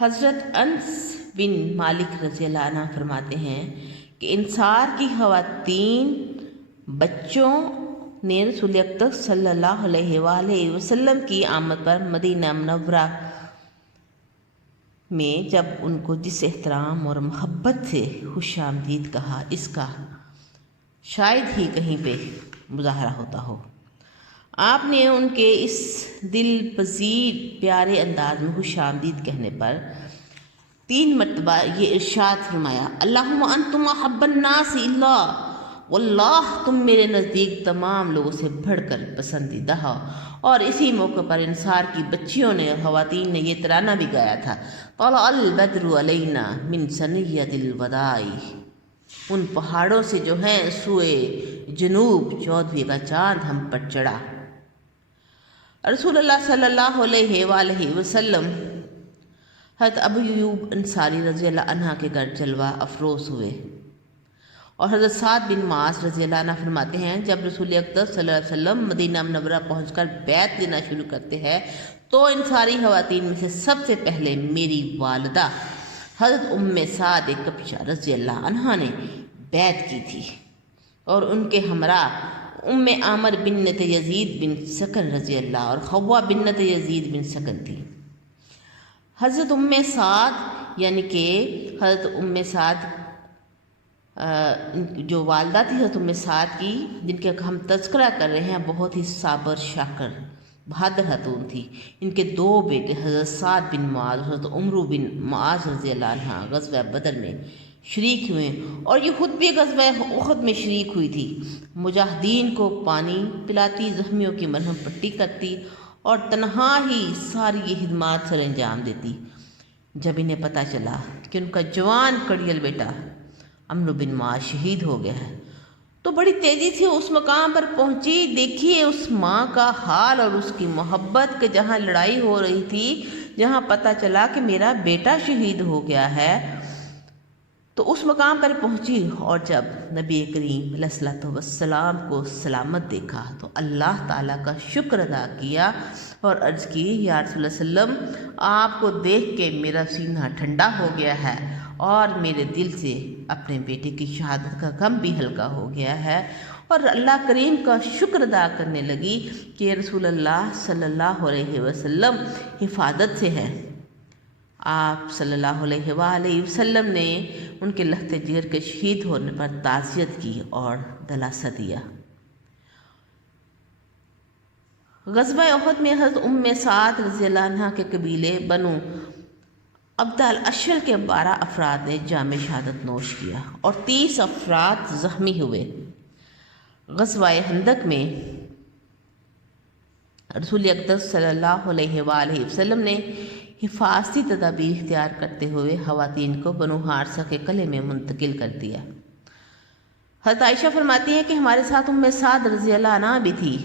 حضرت انس بن مالک رضی اللہ عنہ فرماتے ہیں کہ انصار کی خواتین بچوں نے رسول اکرم صلی اللہ علیہ وآلہ وسلم کی آمد پر مدینہ منورہ میں جب ان کو جس احترام اور محبت سے خوش آمدید کہا، اس کا شاید ہی کہیں پہ مظاہرہ ہوتا ہو۔ آپ نے ان کے اس دل پذیر پیارے انداز میں خوش آمدید کہنے پر 3 مرتبہ یہ ارشاد فرمایا، اللہم انتم احب الناس اللہ، واللہ تم میرے نزدیک تمام لوگوں سے بڑھ کر پسندیدہ ہو۔ اور اسی موقع پر انصار کی بچیوں نے اور خواتین نے یہ ترانہ بھی گایا تھا، طلع البدر علینا من ثنیۃ الوداع، ان پہاڑوں سے جو ہیں سوئے جنوب 14ویں کا چاند ہم پر چڑھا۔ رسول اللہ صلی اللہ علیہ وآلہ وسلم حضرت ابو ایوب انصاری رضی اللہ عنہ کے گھر جلوہ افروز ہوئے، اور حضرت سعد بن معاذ رضی اللہ عنہ فرماتے ہیں جب رسول اکرم صلی اللہ علیہ وسلم مدینہ منورہ پہنچ کر بیعت لینا شروع کرتے ہیں تو انصاری خواتین میں سے سب سے پہلے میری والدہ حضرت سعد کبشہ رضی اللہ عنہ نے بیعت کی تھی، اور ان کے ہمراہ عامر بنت یزید بن سکن رضی اللہ اور خوا بنت یزید بن سکن تھی۔ حضرت سعد یعنی کہ حضرت سعد جو والدہ تھی حضرت سعد کی، جن کے ہم تذکرہ کر رہے ہیں، بہت ہی صابر شاکر بہادر خاتون تھی۔ ان کے 2 بیٹے حضرت سعد بن معاذ حضرت عمرو بن معاذ رضی اللہ عنہ غزوہ بدر میں شریک ہوئے، اور یہ خود بھی غزوہ احد میں شریک ہوئی تھی۔ مجاہدین کو پانی پلاتی، زخمیوں کی مرہم پٹی کرتی اور تنہا ہی ساری یہ خدمات سر انجام دیتی۔ جب انہیں پتہ چلا کہ ان کا جوان کڑیل بیٹا عمرو بن معاذ شہید ہو گیا ہے تو بڑی تیزی سے اس مقام پر پہنچی۔ دیکھیے اس ماں کا حال اور اس کی محبت کہ جہاں لڑائی ہو رہی تھی، جہاں پتہ چلا کہ میرا بیٹا شہید ہو گیا ہے، تو اس مقام پر پہنچی، اور جب نبی کریم علیہ الصلوۃ والسلام کو سلامت دیکھا تو اللہ تعالیٰ کا شکر ادا کیا اور عرض کی، یا رسول اللہ صلی اللہ علیہ وسلم، آپ کو دیکھ کے میرا سینہ ٹھنڈا ہو گیا ہے اور میرے دل سے اپنے بیٹے کی شہادت کا غم بھی ہلکا ہو گیا ہے، اور اللہ کریم کا شکر ادا کرنے لگی کہ رسول اللہ صلی اللہ علیہ وسلم حفاظت سے ہے۔ آپ صلی اللہ علیہ وآلہ وسلم نے ان کے لخت جگر کے شہید ہونے پر تعزیت کی اور دلاسا دیا۔ غزوہ احد میں حضرت سعد رضی اللہ عنہ کے قبیلے بنو عبد الاشر کے 12 افراد نے جام شہادت نوش کیا اور 30 افراد زخمی ہوئے۔ غزوہ خندق میں رسول اکرم صلی اللہ علیہ وآلہ وسلم نے حفاظتی تدابیر اختیار کرتے ہوئے خواتین کو بنو حارثہ کے قلعے میں منتقل کر دیا۔ حضرت عائشہ فرماتی ہیں کہ ہمارے ساتھ سعد رضی اللہ عنہ بھی تھی،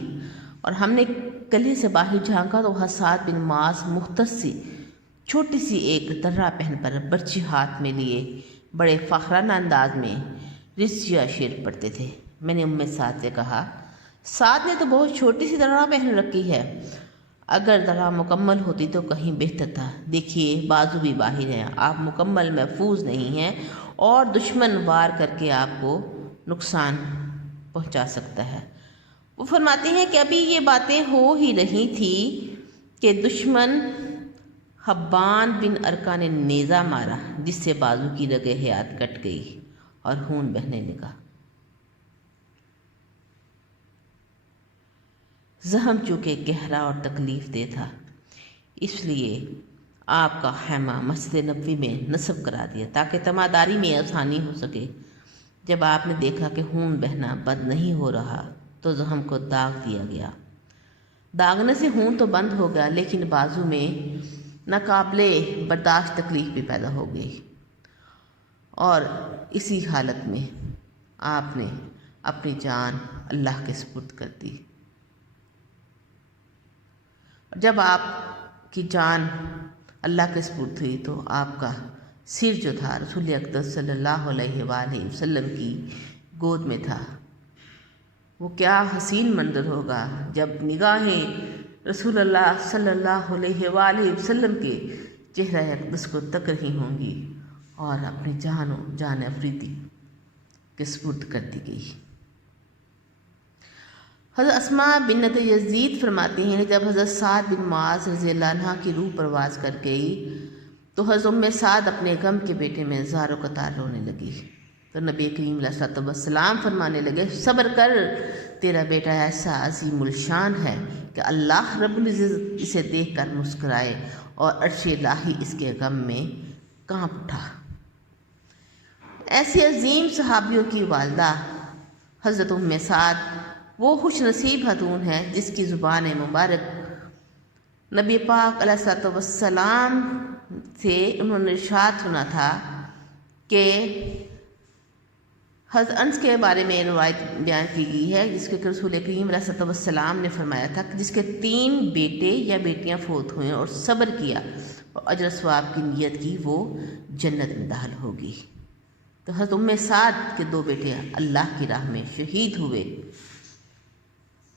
اور ہم نے قلعے سے باہر جھانکا تو وہاں سعد بن معاذ مختص چھوٹی سی ایک درہ پہن پر برچی ہاتھ میں لیے بڑے فخرانہ انداز میں رسیا شعر پڑھتے تھے۔ میں نے سعد سے کہا، سعد نے تو بہت چھوٹی سی درہ پہن رکھی ہے، اگر درہ مکمل ہوتی تو کہیں بہتر تھا۔ دیکھیے بازو بھی باہر ہیں، آپ مکمل محفوظ نہیں ہیں اور دشمن وار کر کے آپ کو نقصان پہنچا سکتا ہے۔ وہ فرماتے ہیں کہ ابھی یہ باتیں ہو ہی رہی تھی کہ دشمن حبان بن ارکا نے نیزہ مارا، جس سے بازو کی رگ حیات کٹ گئی اور خون بہنے لگا۔ زخم چونکہ گہرا اور تکلیف دہ تھا، اس لیے آپ کا خیمہ مسجد نبوی میں نصب کرا دیا تاکہ تماداری میں آسانی ہو سکے۔ جب آپ نے دیکھا کہ خون بہنا بند نہیں ہو رہا تو زخم کو داغ دیا گیا۔ داغنے سے خون تو بند ہو گیا، لیکن بازو میں ناقابل برداشت تکلیف بھی پیدا ہو گئی، اور اسی حالت میں آپ نے اپنی جان اللہ کے سپرد کر دی۔ جب آپ کی جان اللہ کے سپرد ہوئی تو آپ کا سر جو تھا رسول اکرم صلی اللہ علیہ وآلہ وسلم کی گود میں تھا۔ وہ کیا حسین منظر ہوگا جب نگاہیں رسول اللہ صلی اللہ علیہ وآلہ وسلم کے چہرہ اقدس کو تک رہی ہوں گی اور اپنی جان افریدی کے سپرد کر دی گئی۔ حضرت اسماء بنت یزید فرماتی ہیں کہ جب حضرت سعد بن معاذ رضی اللہ عنہ کی روح پرواز کر گئی تو حضرت ام سعد اپنے غم کے بیٹے میں زار و قطار رونے لگی، تو نبی کریم علیہ الصلوۃ والسلام فرمانے لگے صبر کر، تیرا بیٹا ایسا عظیم الشان ہے کہ اللہ رب العزت اسے دیکھ کر مسکرائے اور عرش الہی اس کے غم میں کانپ اٹھا۔ ایسی عظیم صحابیوں کی والدہ حضرت ام سعد وہ خوش نصیب خاتون ہے جس کی زبان مبارک نبی پاک علیہ الصلوۃ والسلام سے انہوں نے ارشاد سنا تھا کہ حضرت انس کے بارے میں روایت بیان کی گئی ہے جس کے رسول کریم علیہ الصلوۃ والسلام نے فرمایا تھا کہ جس کے 3 بیٹے یا بیٹیاں فوت ہوئے اور صبر کیا اور اجر ثواب کی نیت کی، وہ جنت میں داخل ہوگی۔ تو حضرت ام سعد کے 2 بیٹے اللہ کی راہ میں شہید ہوئے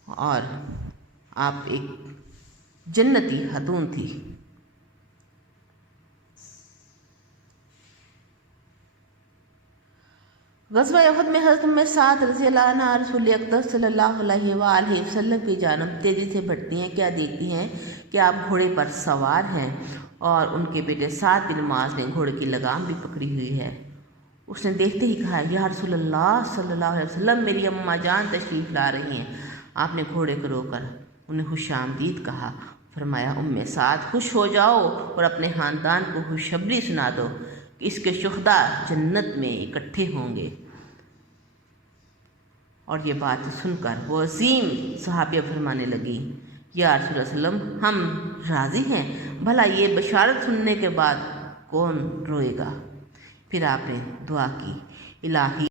اور آپ ایک جنتی خاتون تھی۔ غزوہ احد میں حضرت ام سعد رضی اللہ عنہ رسول اقدس صلی اللہ علیہ وآلہ وسلم کی جانب تیزی سے بڑھتی ہیں، کیا دیکھتی ہیں کہ آپ گھوڑے پر سوار ہیں اور ان کے بیٹے سعد بن معاذ نے گھوڑے کی لگام بھی پکڑی ہوئی ہے۔ اس نے دیکھتے ہی کہا یا رسول اللہ صلی اللہ علیہ وسلم، میری اماں جان تشریف لا رہی ہیں۔ آپ نے گھوڑے کو روک کر انہیں خوش آمدید کہا، فرمایا ام سعد خوش ہو جاؤ اور اپنے خاندان کو خوشخبری سنا دو کہ اس کے شہداء جنت میں اکٹھے ہوں گے۔ اور یہ بات سن کر وہ عظیم صحابیہ فرمانے لگی یا رسول اللہ صلی اللہ علیہ وسلم، ہم راضی ہیں، بھلا یہ بشارت سننے کے بعد کون روئے گا؟ پھر آپ نے دعا کی، الہی